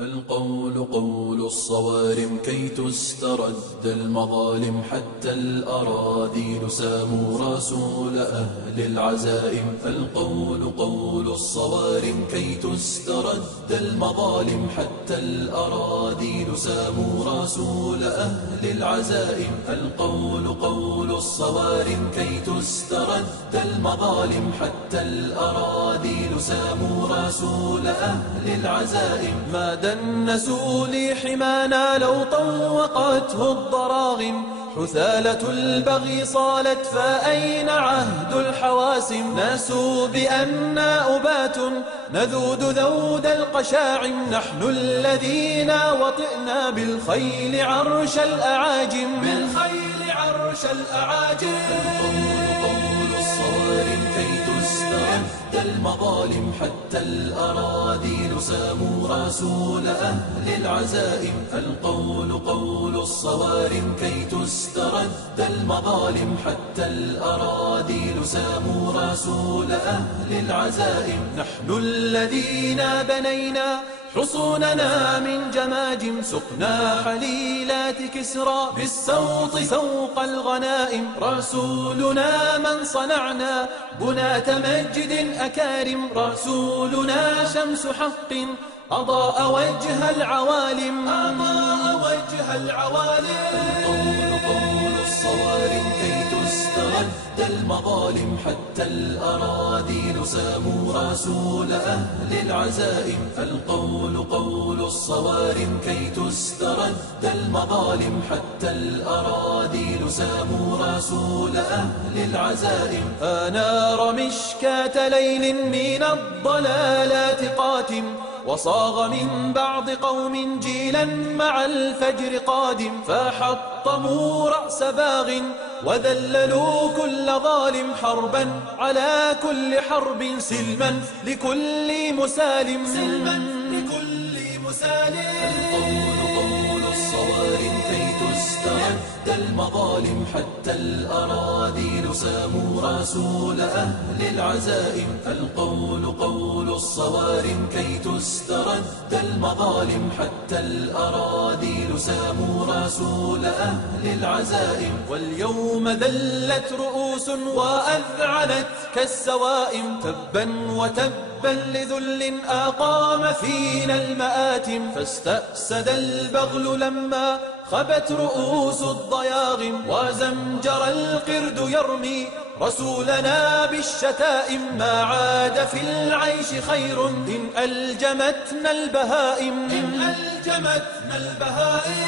القول قول الصوارم كي تسترد المظالم، حتى الأراذيل ساموا رسول أهل العزائم. القول قول الصوارم كي تسترد المظالم، حتى الأراذيل ساموا رسول أهل العزائم. القول قول الصوارم كي تسترد المظالم، حتى الأراذيل ساموا رسول أهل العزائم. ما دنسوا لي حمانا لو طوقته الضراغم، حثالة البغي صالت فأين عهد الحواسم. ناسوا بأننا أبات نذود ذود القشاعم، نحن الذين وطئنا بالخيل عرش الأعاجم. بالخيل عرش الأعاجم. قول الصوارم كي تسترد المظالم، حتى الأراذيل ساموا رسول أهل العزائم. القول قول الصوارم كي تسترد المظالم، حتى الأراذيل ساموا رسول أهل العزائم. نحن الذين بنينا حصوننا من جماجم، سقنا حليلات كسرى بالسوط سوق الغنائم. رسولنا من صنعنا بنات مجد أكارم، رسولنا شمس حق أضاء وجه العوالم. أضاء وجه العوالم. قول الصوارم كي تسترد المظالم، حتى الأراذيل ساموا رسول أهل العزائم. القول قول الصوارم كي تسترد المظالم، حتى الأراذيل ساموا رسول أهل العزائم. أنار مشكاة ليل من الضلالات قاتم، وصاغ من بعض قوم جيلا مع الفجر قادم. فحطموا رأس باغ وذللوا كل ظالم، حربا على كل حرب سلما لكل مسالم. سلما لكل مسالم. قول الصوارم كي تسترد المظالم، حتى الأراذيل ساموا رسول أهل العزائم. القول قول الصوارم كي تسترد المظالم، حتى الأراذيل ساموا رسول أهل العزائم. واليوم ذلت رؤوس وأذعنت كالسوائم، تبا وتبا لذل أقام فينا المآتم. فاستأسد البغل لما خبت رؤوس الضياغم، وزمجر القرد يرمي رسولنا بالشتائم. ما عاد في العيش خير إن ألجمتنا البهائم. إن ألجمتنا البهائم.